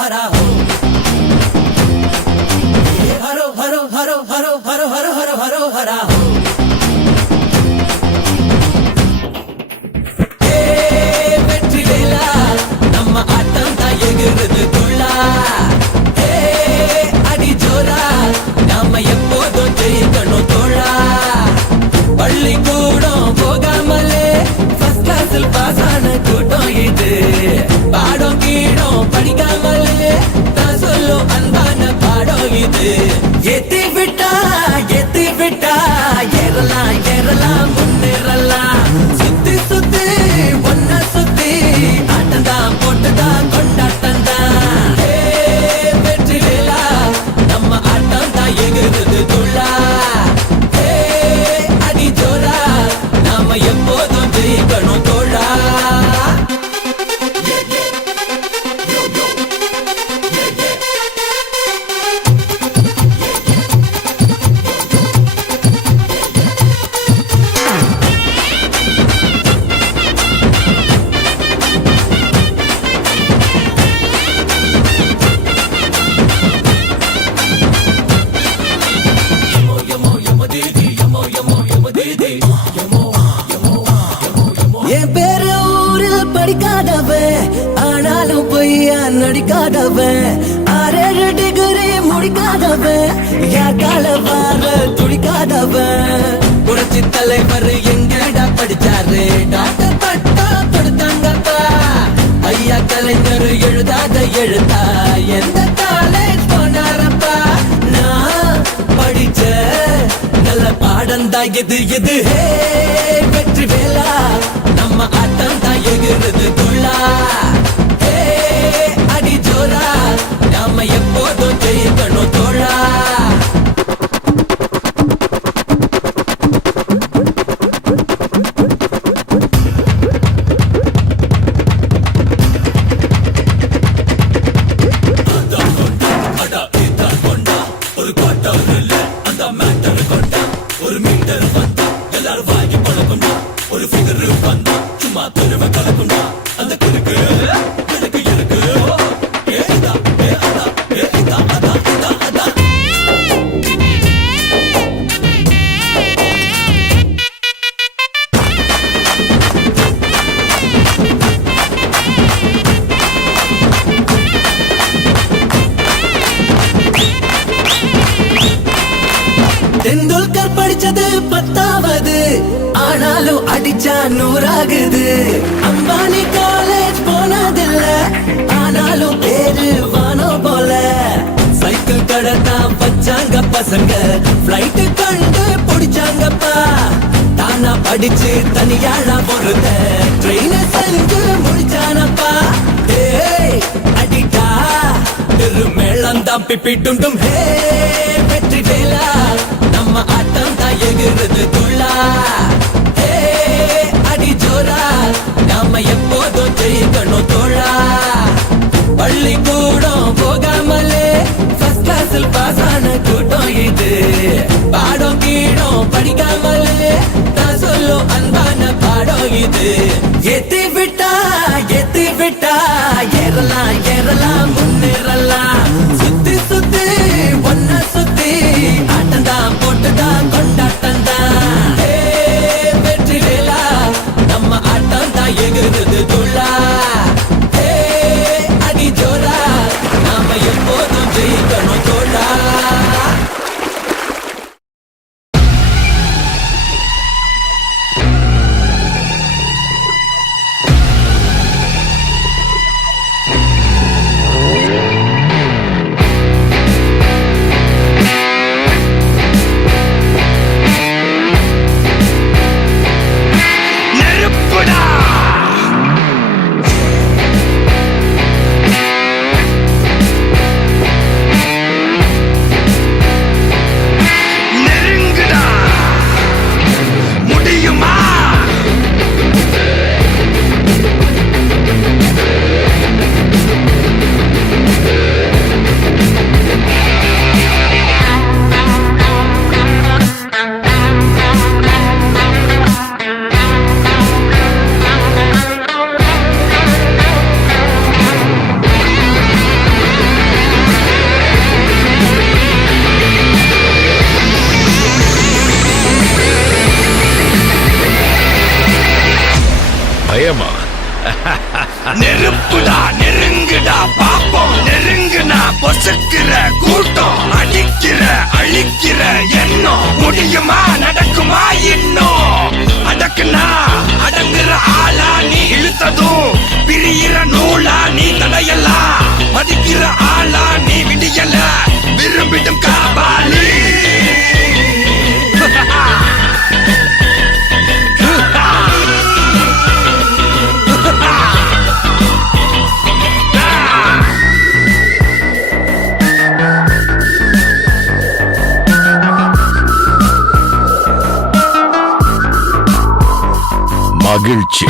हरा हो, हरो हरो हरो हरो हरो हरो हरो हरो हरा हो. வெற்றி வேலா நம்ம ஆட்டம் தான் எகிறது துள்ளா. அடி ஜோரா நாம எப்போதும் ஜெயிக்கணும் தோழா. பள்ளிக்கூடம் போகாமலே ஃபர்ஸ்ட் கிளாஸில் பாஸ் ஆன கூட்டம் இது. பாடம் கீடம் படிக்காமலே நான் சொல்லும் அன்பான பாடம் இது. ஏத்தி விட்டா ஏறலாம் ஏறலாம் முன்னேறலாம். சுத்தி சுத்தி ஒன்ன சுத்தி ஆட்டந்தான் போட்டுதான் கொண்டாட்டந்தான். வெற்றி வேலா நம்ம ஆட்டம் தான் எகிறது துள்ளா. அடி ஜோரா நாம எப்போதும் ஜெயிக்கணும் தோழா. என் பேரு ஊரில் படிக்காதவன், ஆனாலும் பொய்யா நடிக்காதவன். 6 டிகிரி முடிக்காதவன், யாக்கால வார துடிக்காதவன். புரட்சி தலைவர் எங்கடா படிச்சாரு, டாக்டர் பட்டா கொடுத்தாங்கப்பா. ஐயா கலைஞர் எழுதாத எழுத்தா எந்த காலேஜ் போனாரப்பா. நான் படிச்ச நல்ல பாடம் தான் இது. வெற்றி வேலா நம்ம ஆட்டம் தான் எகிறது துள்ளா. அடி ஜோரா நாம எப்போதும் ஜெயிக்கணும் தோழா. ஒரு குவார்டர் இல்ல அந்த மேட்டர் கொண்டா. ஒரு மீட்டர் வந்தா எல்லாரும் வாங்கி பழகும்டா. ஒரு ஃபிகர் வந்தா சும்மா தெருவை கலக்கும்டா. அந்த குறுக்கு எனக்கு இருக்கு. ஏதா ஏதா ஏதா அதா அதா அதா. தெண்டுல்கர் படிச்சது 10வது, ஆனாலும் அடிச்சா 100 ஆகுது. அம்பானி காலேஜ் போனதில்ல, ஆனாலும் பேரு வானோ போல. சைக்கிள் கடை தான் வச்சாங்க பசங்க, பிளைட் கண்டு பிடிச்சாங்கப்பா. தானா படிச்சு தனியாளா பொறுத்த ட்ரெயின செஞ்சு முடிச்சானப்பா. அடிட்டா திரு மேளம் தான் பிப்பிட்டும். வெற்றி வேலா நம்ம ஆட்டம் தான் எகிறது துள்ளா. அடி ஜோரா நாம எப்போதும் ஜெயிக்கணும் தோழா. பள்ளிக்கூடம் போகாமலே ஃபர்ஸ்ட் கிளாஸில் பாஸ் ஆன கூட்டம் இது. பாடம் கீடம் படிக்காமலே நான் சொல்லும் அன்பான பாடம் இது. ஏத்தி விட்டா ஏறலாம் ஏறலாம் முன்னேறலாம். சுத்தி சுத்தி ஒன்ன சுத்தி ஆட்டந்தான் போட்டுதான் கொண்டாட்டந்தான். வெற்றி வேலா நம்ம ஆட்டம் தான் எகிறது துள்ளா. அடி ஜோரா நாம எப்போதும் ஜெயிக்கணும் தோழா. நிச்சயமா. நெருப்புடா நெருங்குடா பாப்போம், நெருங்குனா பொசுக்கிற கூட்டம், அடிக்கிற அழிக்கிற எண்ணம், முடியுமா நடக்குமா இன்னும், அடக்குனா அடங்குற ஆளா நீ, இழுத்ததும் பிரியிற நூலா நீ, தடையெல்லாம் மதிக்கிற ஆளா நீ, விடியல விரும்பிடும் காபாலி. மகிழ்ச்சி.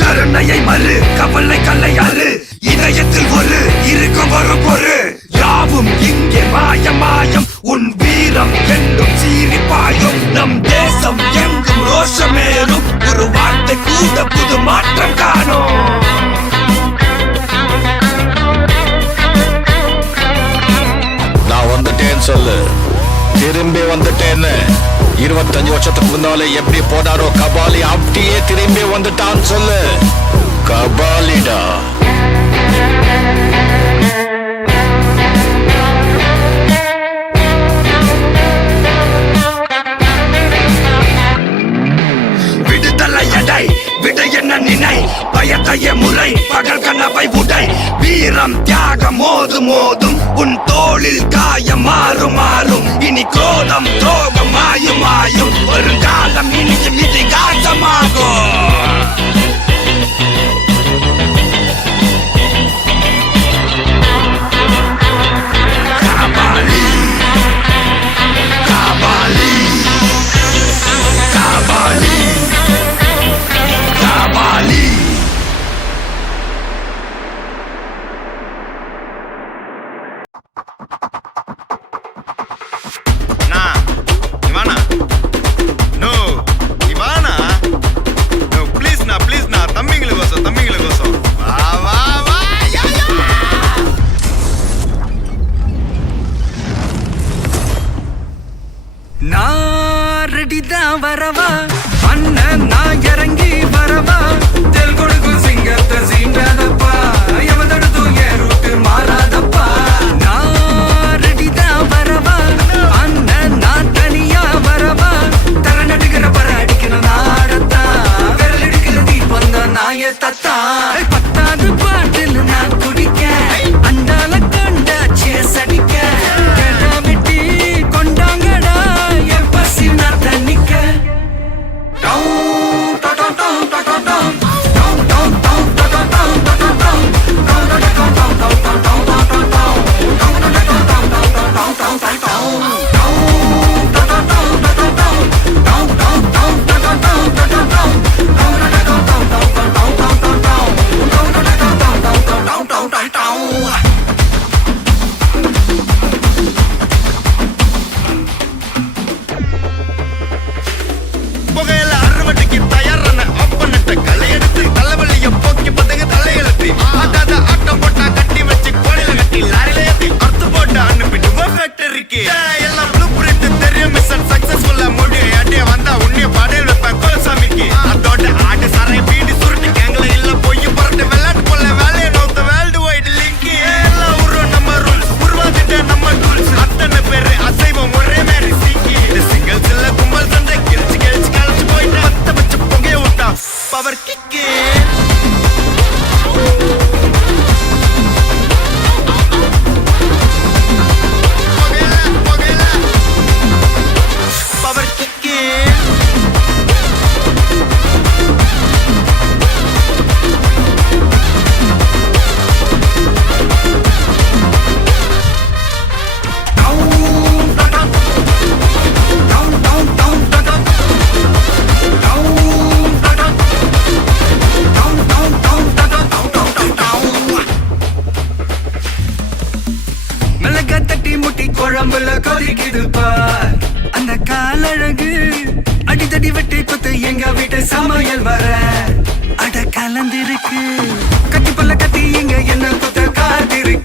கருணையை மறு கவலை கல்லையாறு, இதயத்தில் ஒரு இருக்கும் ஒரு பொரு, யாவும் இங்கே மாயம் மாயம், உன் வீரம் என்றும் சீரிப்பாயும், நம் தேசம் எங்கும் ரோஷமேறும், ஒரு வார்த்தை கூட புது மாற்றம் காணும். நான் வந்துட்டேன்னு சொல்லு, திரும்பி வந்துட்டேன்னு. 25 வருஷத்துக்கு முன்னாலே எப்படி போனாரோ கபாலி, அப்படியே திரும்பி வந்துட்டான்னு சொல்லு. கபாலிடா. விடுதலை எடை விட என்ன நினை, பயத்தைய முறை பகல் கனவை உடை, வீரம் தியாகம் மோது மோதும், உன் தோளில் காயம் மாறும் மாறும், இனி கோதம் துரோகம் மாயும் மாயும், வருங்காலம் இனியும் இதிகாசமாகும். காபாலி காபாலி காபாலி காபாலி. நான் ரெடிதான் வரவா அண்ணன், நான் இறங்கி வரவா, தெல் கொடுக்கும் சிங்கத்தை சீண்டாதப்பா, எவதடுத்து என் ரூட்டு மாறாதப்பா. நான் ரெடிதான் வரவா அண்ணன், நான் தனியா வரவா, தர நடுக்கிற பர அடிக்கணும் நாடத்தா, விரல் எடுக்கிற தீபம் தான் நாய தத்தா, பத்தாவது பாட்டில் நான் குடிக்க, அண்டால கண்டா சேஸ் அடிக்க, வெட்டி கொண்டாங்கடா என் பசி நான் தண்ணிக்க. புகையில அறுவடைக்கு தயாரான அப்பனட்ட களையெடுத்து தலைவலிய போக்கி பதங்க தலையெழுத்து அதாத ஆட்டம் போட்டா கட்டி வச்சு கோழில கட்டி லாரில ஏத்தி அறுத்து போட்டு அனுப்பிட்டு ஃபேக்டரிக்கு எல்லாம் ப்ளூ பிரிண்ட் தெரியும், மிஷன் சக்சஸ்ஃபுல்லா முடியும், அடியே வந்தா உன்னைய பாடையில் வைப்பேன் கோல்சாமிக்கு, அதோட ஆட்டு சாரை பீடி சுருட்டு கேங்கல இல்ல பொய் புரட்டு விளையாட்டு போல வேலையை நோத்த வேர்ல்டு வைடு லிங்க், எல்லாம் உருவம் நம்ம ரூல்ஸ், உருவாக்கிட்ட நம்ம டூல்ஸ், அத்தனை பேரு அசைவம் ஒரே மாதிரி சீக்கி, சிங்கிள்ஸ் இல்ல கும்பல் சண்டை கிழிச்சு கிழிச்சு கழிச்சு போயிட்டு பத்த வச்சு புகைய விட்டா பவர் கிக்கு. Power kick. மிளகா தட்டி முட்டி குழம்புல கொதிக்குது பார், அந்த காலழகு அடித்தடி வெட்டி குத்து எங்க வீட்டு சமையல் வர அட கலந்திருக்கு, கட்டி பல்ல கட்டி இங்க என்ன குத்த காத்திருக்கு.